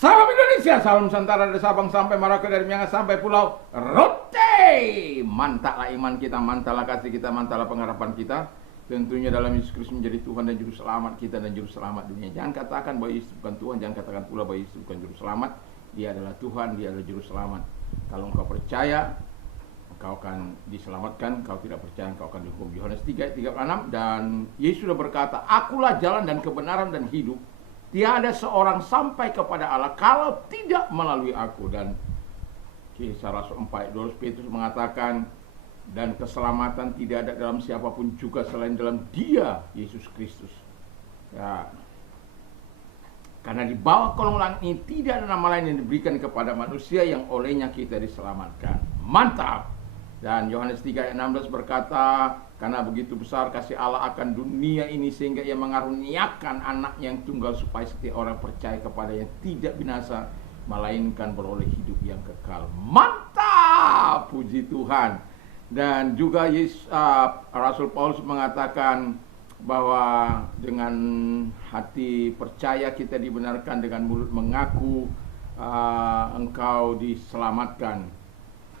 Salam Indonesia, salam Nusantara dari Sabang sampai Merauke, dari Miangas sampai Pulau Rote. Mantaplah iman kita, mantaplah kasih kita, mantaplah pengharapan kita. Tentunya dalam Yesus Kristus menjadi Tuhan dan Juru Selamat kita dan Juru Selamat dunia. Jangan katakan bahwa Yesus bukan Tuhan, jangan katakan pula bahwa Yesus bukan Juru Selamat. Dia adalah Tuhan, dia adalah Juru Selamat. Kalau engkau percaya, engkau akan diselamatkan. Kalau tidak percaya, engkau akan dihukum. Yohanes 3:36. Dan Yesus sudah berkata, akulah jalan dan kebenaran dan hidup. Tiada seorang sampai kepada Allah kalau tidak melalui aku. Dan Kisah Rasul 4:12 Petrus mengatakan, dan keselamatan tidak ada dalam siapapun juga selain dalam Dia, Yesus Kristus. Ya. Karena di bawah kolong langit ini tidak ada nama lain yang diberikan kepada manusia yang olehnya kita diselamatkan. Mantap. Dan Yohanes 3:16 berkata, karena begitu besar kasih Allah akan dunia ini sehingga Ia mengaruniakan anaknya yang tunggal supaya setiap orang percaya kepadanya tidak binasa melainkan beroleh hidup yang kekal. Mantap, puji Tuhan. Dan juga Rasul Paulus mengatakan bahwa dengan hati percaya kita dibenarkan, dengan mulut mengaku engkau diselamatkan.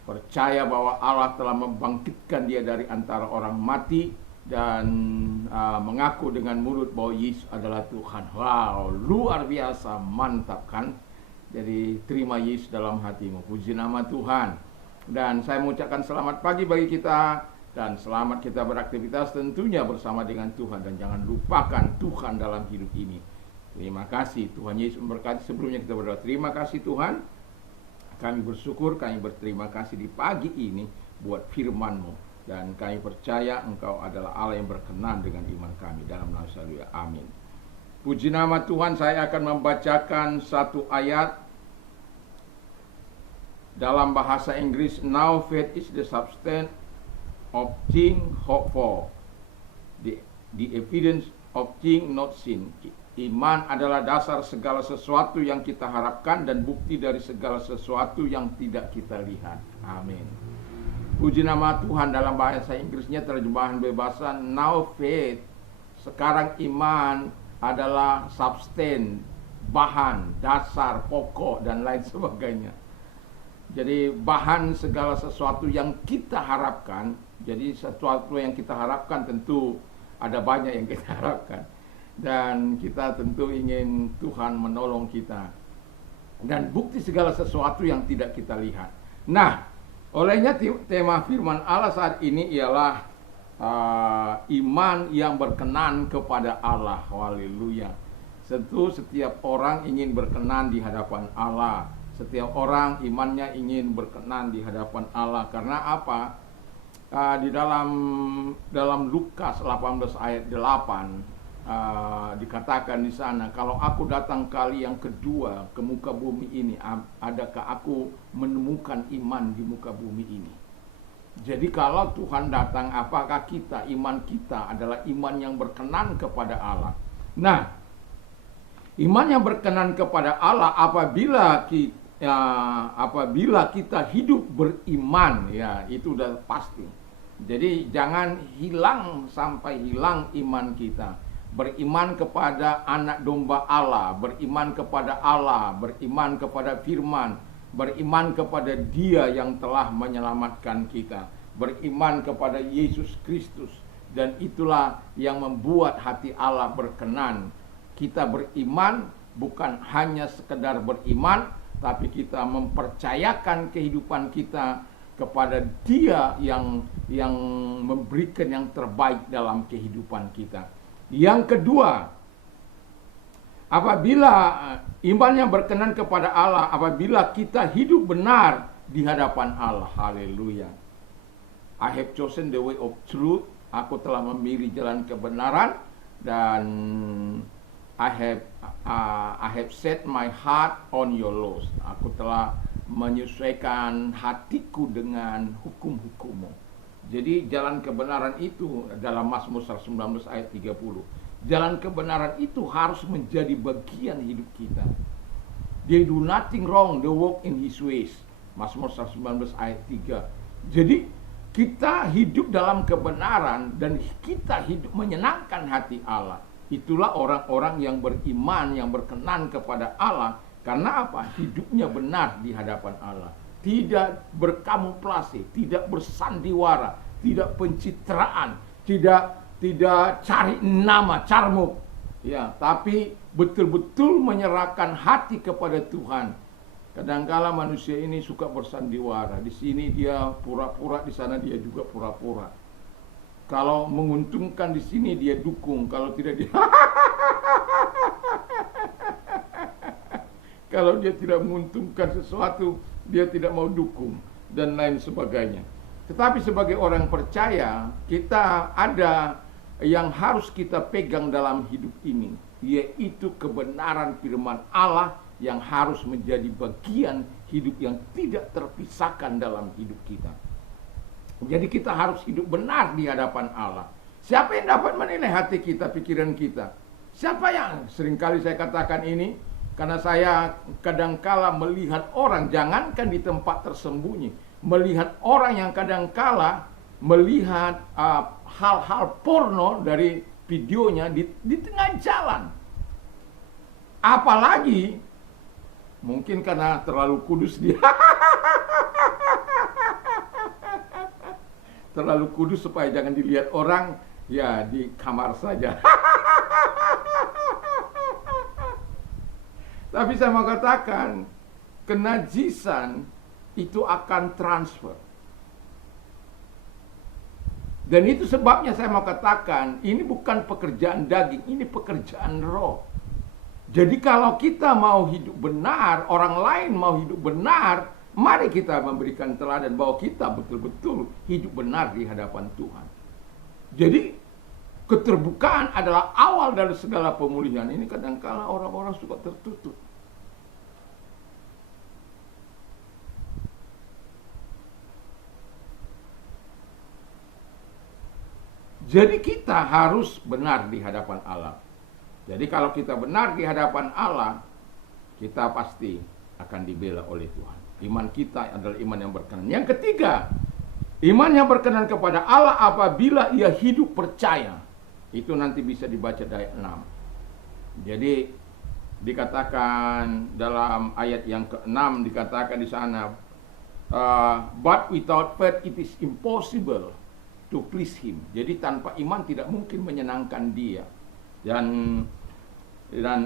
Percaya bahwa Allah telah membangkitkan dia dari antara orang mati, dan mengaku dengan mulut bahwa Yesus adalah Tuhan. Wow, luar biasa, mantap kan? Jadi terima Yesus dalam hatimu, puji nama Tuhan. Dan saya mengucapkan selamat pagi bagi kita, dan selamat kita beraktivitas tentunya bersama dengan Tuhan, dan jangan lupakan Tuhan dalam hidup ini. Terima kasih, Tuhan Yesus memberkati. Sebelumnya kita berdoa. Terima kasih Tuhan, kami bersyukur, kami berterima kasih di pagi ini buat firman-Mu, dan kami percaya Engkau adalah Allah yang berkenan dengan iman kami. Dalam nama Yesus, amin. Puji nama Tuhan. Saya akan membacakan satu ayat dalam bahasa Inggris. Now faith is the substance of things hoped for, the evidence of things not seen. Iman adalah dasar segala sesuatu yang kita harapkan dan bukti dari segala sesuatu yang tidak kita lihat. Amin. Puji nama Tuhan. Dalam bahasa Inggrisnya terjemahan bebasan, now faith, sekarang iman adalah substance, bahan, dasar, pokok, dan lain sebagainya. Jadi bahan segala sesuatu yang kita harapkan. Jadi sesuatu yang kita harapkan tentu ada banyak yang kita harapkan, dan kita tentu ingin Tuhan menolong kita, dan bukti segala sesuatu yang tidak kita lihat. Nah, olehnya tema firman Allah saat ini ialah iman yang berkenan kepada Allah. Haleluya. Tentu setiap orang ingin berkenan di hadapan Allah. Setiap orang imannya ingin berkenan di hadapan Allah. Karena apa? Di dalam Lukas 18 ayat 8 dikatakan di sana, kalau aku datang kali yang kedua ke muka bumi ini, adakah aku menemukan iman di muka bumi ini? Jadi kalau Tuhan datang, apakah iman kita adalah iman yang berkenan kepada Allah? Nah, iman yang berkenan kepada Allah apabila kita hidup beriman, ya itu udah pasti. Jadi jangan sampai hilang iman kita. Beriman kepada anak domba Allah, beriman kepada Allah, beriman kepada firman, beriman kepada Dia yang telah menyelamatkan kita, beriman kepada Yesus Kristus, dan itulah yang membuat hati Allah berkenan. Kita beriman bukan hanya sekedar beriman, tapi kita mempercayakan kehidupan kita kepada Dia yang memberikan yang terbaik dalam kehidupan kita. Yang kedua, apabila iman yang berkenan kepada Allah, apabila kita hidup benar di hadapan Allah. Haleluya. I have chosen the way of truth. Aku telah memilih jalan kebenaran, dan I have set my heart on your laws. Aku telah menyesuaikan hatiku dengan hukum-hukum-Mu. Jadi jalan kebenaran itu dalam Mazmur 119 ayat 30. Jalan kebenaran itu harus menjadi bagian hidup kita. They do nothing wrong, they walk in His ways. Mazmur 119 ayat 3. Jadi kita hidup dalam kebenaran, dan kita hidup menyenangkan hati Allah. Itulah orang-orang yang beriman, yang berkenan kepada Allah, Karena apa? Hidupnya benar di hadapan Allah. Tidak berkamuflase, tidak bersandiwara, tidak pencitraan, tidak cari nama, carmuk. Ya, tapi betul-betul menyerahkan hati kepada Tuhan. Kadangkala manusia ini suka bersandiwara. Di sini dia pura-pura, di sana dia juga pura-pura. Kalau menguntungkan di sini dia dukung, kalau tidak dia kalau dia tidak menguntungkan sesuatu, dia tidak mau dukung dan lain sebagainya. Tetapi sebagai orang percaya, kita ada yang harus kita pegang dalam hidup ini, yaitu kebenaran firman Allah yang harus menjadi bagian hidup yang tidak terpisahkan dalam hidup kita. Jadi kita harus hidup benar di hadapan Allah. Siapa yang dapat menilai hati kita, pikiran kita? Siapa yang, seringkali saya katakan ini, karena saya kadangkala melihat orang, jangankan di tempat tersembunyi, melihat orang yang kadangkala melihat hal-hal porno dari videonya di tengah jalan. Apalagi mungkin karena terlalu kudus dia. Terlalu kudus supaya jangan dilihat orang, ya di kamar saja. Tapi saya mau katakan, kenajisan itu akan transfer. Dan itu sebabnya saya mau katakan, ini bukan pekerjaan daging, ini pekerjaan roh. Jadi kalau kita mau hidup benar, orang lain mau hidup benar, mari kita memberikan teladan bahwa kita betul-betul hidup benar di hadapan Tuhan. Jadi keterbukaan adalah awal dari segala pemulihan. Ini kadang-kala orang-orang suka tertutup. Jadi kita harus benar di hadapan Allah. Jadi kalau kita benar di hadapan Allah, kita pasti akan dibela oleh Tuhan. Iman kita adalah iman yang berkenan. Yang ketiga, iman yang berkenan kepada Allah apabila ia hidup percaya. Itu nanti bisa dibaca dari 6. Jadi dikatakan dalam ayat yang ke-6, dikatakan di sana, but without faith it is impossible to please him. Jadi tanpa iman tidak mungkin menyenangkan dia. Dan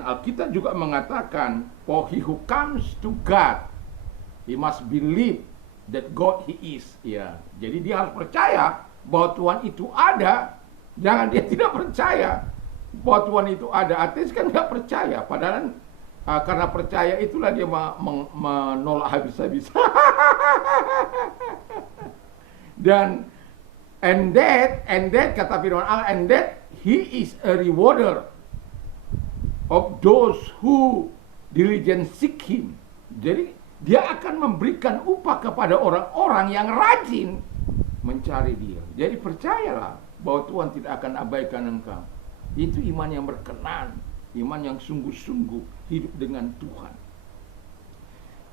Alkitab juga mengatakan, for he who comes to God, he must believe that God he is. Ya, jadi dia harus percaya bahwa Tuhan itu ada. Jangan dia tidak percaya bahwa Tuhan itu ada. Ateis kan nggak percaya. Padahal karena percaya itulah dia menolak habis-habisan. Dan and that kata firman Allah, and that he is a rewarder of those who diligently seek him. Jadi dia akan memberikan upah kepada orang-orang yang rajin mencari dia. Jadi percayalah bahwa Tuhan tidak akan abaikan engkau. Itu iman yang berkenan, iman yang sungguh-sungguh hidup dengan Tuhan.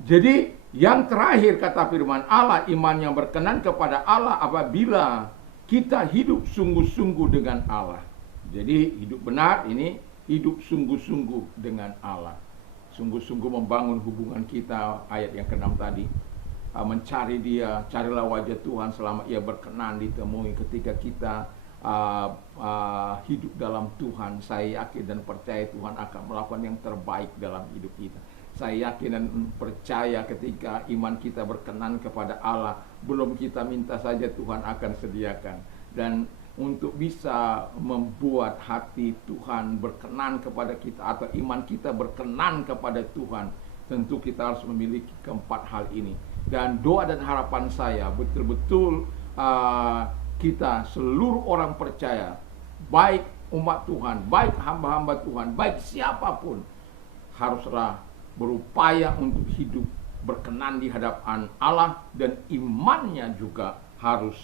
Jadi yang terakhir kata firman Allah, iman yang berkenan kepada Allah apabila kita hidup sungguh-sungguh dengan Allah. Jadi hidup benar ini hidup sungguh-sungguh dengan Allah. Sungguh-sungguh membangun hubungan kita, ayat yang ke-6 tadi. Mencari dia, carilah wajah Tuhan selama ia berkenan ditemui. Ketika kita hidup dalam Tuhan, saya yakin dan percaya Tuhan akan melakukan yang terbaik dalam hidup kita. Saya yakin dan percaya ketika iman kita berkenan kepada Allah, belum kita minta saja Tuhan akan sediakan. Dan untuk bisa membuat hati Tuhan berkenan kepada kita, atau iman kita berkenan kepada Tuhan, tentu kita harus memiliki keempat hal ini. Dan doa dan harapan saya betul-betul kita seluruh orang percaya, baik umat Tuhan, baik hamba-hamba Tuhan, baik siapapun, haruslah berupaya untuk hidup berkenan di hadapan Allah, dan imannya juga harus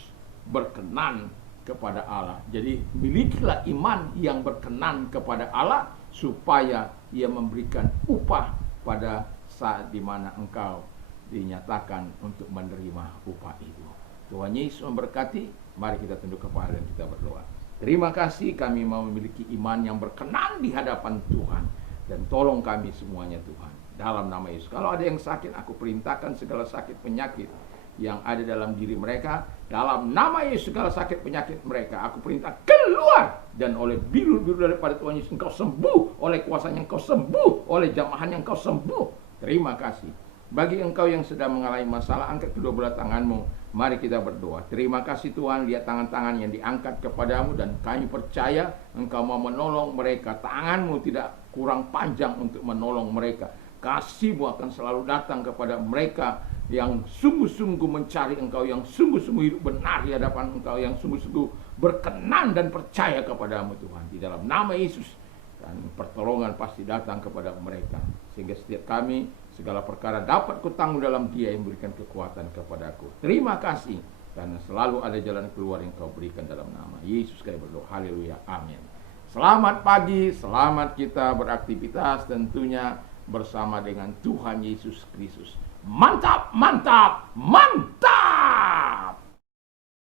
berkenan kepada Allah. Jadi milikilah iman yang berkenan kepada Allah, supaya ia memberikan upah pada saat dimana engkau dinyatakan untuk menerima upah itu. Tuhan Yesus memberkati. Mari kita tunduk kepala dan kita berdoa. Terima kasih, kami mau memiliki iman yang berkenan di hadapan Tuhan. Dan tolong kami semuanya Tuhan, dalam nama Yesus. Kalau ada yang sakit, aku perintahkan segala sakit penyakit yang ada dalam diri mereka, dalam nama Yesus segala sakit penyakit mereka aku perintah keluar, dan oleh biru-biru daripada Tuhan Yesus engkau sembuh, oleh kuasanya engkau sembuh, oleh jamahan yang engkau sembuh. Terima kasih. Bagi engkau yang sedang mengalami masalah, angkat kedua belah tanganmu, mari kita berdoa. Terima kasih Tuhan, lihat tangan-tangan yang diangkat kepadamu, dan kami percaya engkau mau menolong mereka. Tanganmu tidak kurang panjang untuk menolong mereka. Kasih-Mu akan selalu datang kepada mereka yang sungguh-sungguh mencari engkau, yang sungguh-sungguh hidup benar di hadapan engkau, yang sungguh-sungguh berkenan dan percaya kepadamu Tuhan. Di dalam nama Yesus, dan pertolongan pasti datang kepada mereka, sehingga setiap kami segala perkara dapat kutanggung dalam Dia yang memberikan kekuatan kepadaku. Terima kasih, karena selalu ada jalan keluar yang kau berikan dalam nama Yesus kami berdoa. Haleluya, amin. Selamat pagi, selamat kita beraktivitas tentunya bersama dengan Tuhan Yesus Kristus. Mantap, mantap, mantap.